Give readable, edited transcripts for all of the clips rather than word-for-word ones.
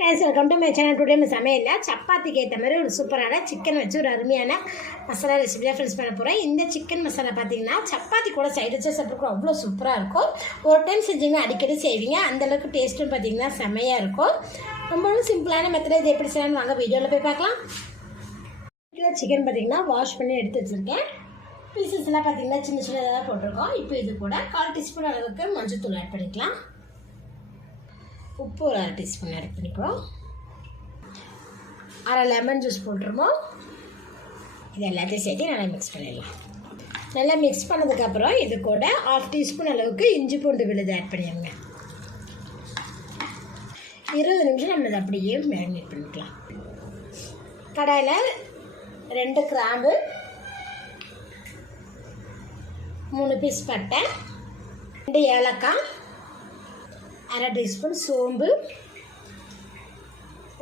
Friends, welcome to my channel. Today நம்ம சமையலில் சப்பாத்திக்கு ஏற்ற மாதிரி ஒரு சூப்பரான சிக்கன் வச்சு ஒரு அருமையான மசாலா ரெசிபியாக ஃப்ரெண்ட்ஸ் பண்ண போகிறேன். இந்த சிக்கன் மசாலா பார்த்தீங்கன்னா சப்பாத்தி கூட சைடு வச்சு சாப்பிட்றதுக்கு அவ்வளோ சூப்பராக இருக்கும். ஒரு டைம் செஞ்சிங்கன்னா அடிக்கடி செய்வீங்க. அந்தளவுக்கு டேஸ்ட்டும் பார்த்தீங்கன்னா செம்மையாக இருக்கும். ரொம்பவும் சிம்பிளான மெத்தட். இது எப்படி செய்யலாம்னு வாங்க வீடியோவில் போய் பார்க்கலாம். சிக்கன் பார்த்தீங்கன்னா வாஷ் பண்ணி எடுத்து வச்சுருக்கேன். பீசஸ்லாம் பார்த்தீங்கன்னா சின்ன சின்னதாக போட்டிருக்கோம். இப்போ இது கூட 1/4 டீஸ்பூன் அளவுக்கு மஞ்சள் தூள் ஆட் பண்ணிக்கலாம். உப்பு ஒரு 1/2 டீஸ்பூன் ஆட் பண்ணிக்கிறோம். 1/2 லெமன் ஜூஸ் போட்டுருவோம். இது எல்லாத்தையும் சேர்த்து நல்லா மிக்ஸ் பண்ணிடலாம். நல்லா மிக்ஸ் பண்ணதுக்கப்புறம் இது கூட 1/2 டீஸ்பூன் அளவுக்கு இஞ்சி பூண்டு விழுது ஆட் பண்ணிடுங்க. 20 நிமிஷம் நம்ம இதை அப்படியே மேரினேட் பண்ணிக்கலாம். கடாயில் 2 கிராம்பு, 3 பீஸ் பட்டை, 2 ஏலக்காய், 1/2 டீஸ்பூன் சோம்பு,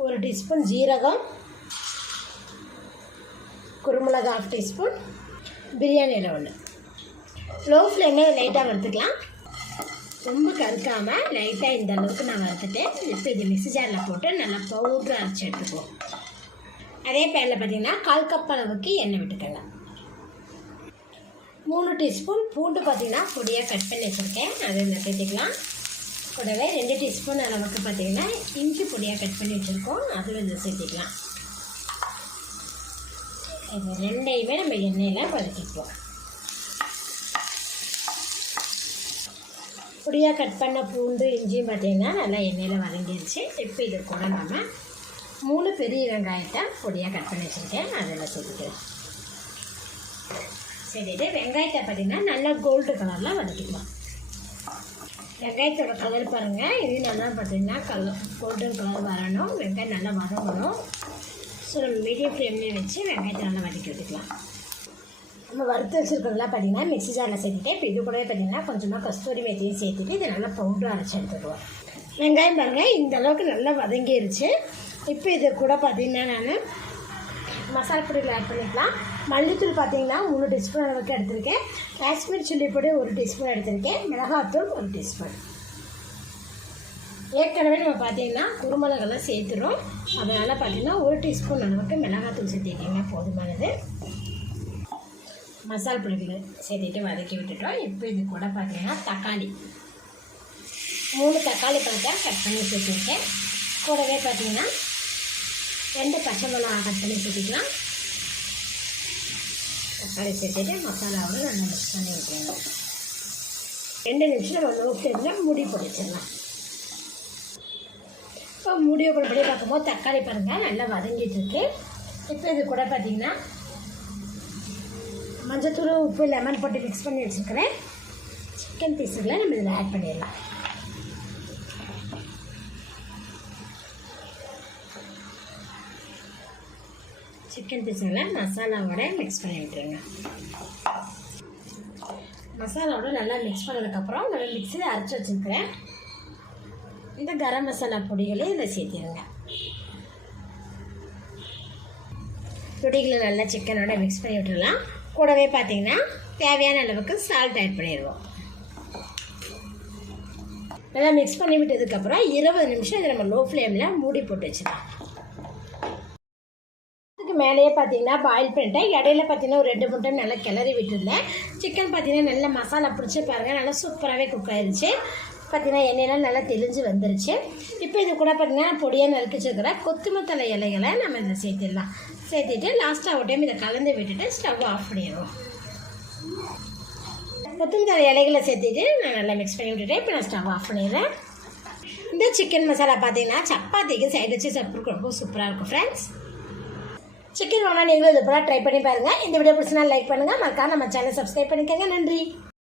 1 டீஸ்பூன் ஜீரகம், குருமிளகு 1/2 டீஸ்பூன், பிரியாணி இலை 1. லோ ஃப்ளேமில் லைட்டாக வறுத்துக்கலாம். ரொம்ப கருக்காமல் லைட்டாக இந்த அளவுக்கு நான் வறுத்துட்டேன். இப்போ இது மிக்ஸி ஜாரில் போட்டு நல்லா பவுட்ரு அரைச்சி எடுத்துக்குவோம். அதே பேனில் பார்த்தீங்கன்னா 1/4 கப் அளவுக்கு எண்ணெய் விட்டுக்கங்க. 3 டீஸ்பூன் பூண்டு பார்த்தீங்கன்னா பொடியாக கட் பண்ணி வச்சுருக்கேன், அதை இதில் சேர்த்துக்கலாம். கூடவே 2 டீஸ்பூன் அளவுக்கு பார்த்தீங்கன்னா இஞ்சி பொடியாக கட் பண்ணி வச்சுருக்கோம், அதுவும் இதில் சேர்த்துக்கலாம். இது ரெண்டையுமே நம்ம எண்ணெயில் வதக்கிப்போம். பொடியாக கட் பண்ண பூண்டு இஞ்சியும் பார்த்தீங்கன்னா நல்லா எண்ணெயில் வதங்கிடுச்சு. இப்போ இது கூட நம்ம 3 பெரிய வெங்காயத்தை பொடியாக கட் பண்ணி வச்சுருக்கேன், அதில் சேர்த்துக்கலாம். சேர்த்துட்டு வெங்காயத்தை பார்த்தீங்கன்னா நல்லா கோல்டு கலரில் வதக்கிக்கலாம். வெங்காயத்தோட கலர் பாருங்கள், இது நல்லா பார்த்தீங்கன்னா கோல்டன் கலர் வரணும். வெங்காயம் நல்லா வதங்கணும். ஸோ நம்ம மீடியம் ஃப்ளேம்லேயே வச்சு வெங்காயத்தை நல்லா வதக்கி வச்சுக்கலாம். நம்ம வறுத்து வச்சுருக்கிறதுலாம் பார்த்தீங்கன்னா மிக்ஸி ஜாரில் சேர்த்துட்டு இப்போ இது கூடவே பார்த்தீங்கன்னா கொஞ்சமாக கஸ்தூரி மேத்தியும் சேர்த்துட்டு இதை நல்லா பவுடர் அரைச்சி எடுத்துக்குவோம். வெங்காயம் பாருங்கள் இந்த அளவுக்கு நல்லா வதங்கிடுச்சு. இப்போ இது கூட பார்த்தீங்கன்னா நான் மசாலா பொடியில் ஆட் பண்ணிக்கலாம். மல்லித்தூள் பார்த்தீங்கன்னா 3 டீஸ்பூன் அளவுக்கு எடுத்திருக்கேன். காஷ்மீர் சில்லி பொடி 1 டீஸ்பூன் எடுத்திருக்கேன். மிளகாத்தூள் 1 டீஸ்பூன். ஏற்கனவே நம்ம பார்த்தீங்கன்னா குருமிளகெல்லாம் சேர்த்துறோம். அதனால் பார்த்தீங்கன்னா 1 டீஸ்பூன் அளவுக்கு மிளகாத்தூள் சேர்த்திக்கிங்க, போதுமானது. மசாலா பொடிகள் சேர்த்துட்டு வதக்கி விட்டுட்டோம். இப்போ இது கூட பார்த்தீங்கன்னா தக்காளி 3 தக்காளி பழத்தை கட் பண்ணி சேர்த்துருக்கேன். கூடவே பார்த்தீங்கன்னா 2 பச்சை மிளகாய் கட் பண்ணி சேர்த்துக்கலாம். தக்காளி சேர்த்துட்டு மசாலாவோடு நல்லா மிக்ஸ் பண்ணி விட்டுருங்க. 2 நிமிஷம் நம்ம லோ ஃப்ளேமில் மூடி போட்டுச்சிடலாம். இப்போ மூடி ஓப்பன் பண்ணி பார்க்கும்போது தக்காளி பாருங்கள் நல்லா வதங்கிட்டுருக்கு. இப்போ இது கூட பார்த்திங்கன்னா மஞ்சத்தூள் உப்பு லெமன் போட்டு மிக்ஸ் பண்ணி வச்சுருக்கிறேன். சிக்கன் பீஸுகளை நம்ம இதில் ஆட் பண்ணிடலாம். சிக்கன் பீஸுங்களை மசாலாவோட மிக்ஸ் பண்ணி விட்டுருங்க. மசாலாவோட நல்லா மிக்ஸ் பண்ணதுக்கப்புறம் நம்ம மிக்ஸியில் அரைச்சி வச்சுருக்கிறேன் இந்த கரம் மசாலா பொடிகளை இதில் சேர்த்திடுங்க. பொடிகளை நல்லா சிக்கனோட மிக்ஸ் பண்ணி விட்டுடலாம். கூடவே பார்த்தீங்கன்னா தேவையான அளவுக்கு சால்ட் ஆட் பண்ணிடுவோம். நல்லா மிக்ஸ் பண்ணி விட்டதுக்கப்புறம் 20 நிமிஷம் இதை நம்ம லோ ஃப்ளேமில் மூடி போட்டு வச்சுக்கலாம். மேலேயே பார்த்தீங்கன்னா பாயில் பண்ணிட்டேன். இடையில பார்த்தீங்கன்னா ஒரு 2-3 டைம் நல்லா கிளறி விட்டுருந்தேன். சிக்கன் பார்த்தீங்கன்னா நல்லா மசாலா பிடிச்சி பாருங்கள், நல்லா சூப்பராகவே குக் ஆயிடுச்சு. பார்த்தீங்கன்னா எண்ணெயெல்லாம் நல்லா தெளிஞ்சு வந்துருச்சு. இப்போ இது கூட பார்த்தீங்கன்னா பொடியாக நறுக்கி வச்சுருக்கிற கொத்தமல்லி இலைகளை நம்ம இதில் சேர்த்திடலாம். சேர்த்துட்டு லாஸ்ட்டாக ஒரு டைம் இதை கலந்து விட்டுட்டு ஸ்டவ் ஆஃப் பண்ணிடுவோம். கொத்தமல்லி இலைகளை சேர்த்துட்டு நான் நல்லா மிக்ஸ் பண்ணி விட்டுட்டேன். இப்போ நான் ஸ்டவ் ஆஃப் பண்ணிடுறேன். இந்த சிக்கன் மசாலா பார்த்தீங்கன்னா சப்பாத்திக்கு சைடு வச்சு சாப்பிட்றதுக்கு ரொம்ப சூப்பராக இருக்கும் ஃப்ரெண்ட்ஸ். சிக்கன் வேணா நீங்களும் இது போல ட்ரை பண்ணி பாருங்கள். இந்த வீடியோ பிடிச்சினா லைக் பண்ணுங்கள், மறக்காம நம்ம சேனல் சப்ஸ்கிரைப் பண்ணிக்கோங்க. நன்றி.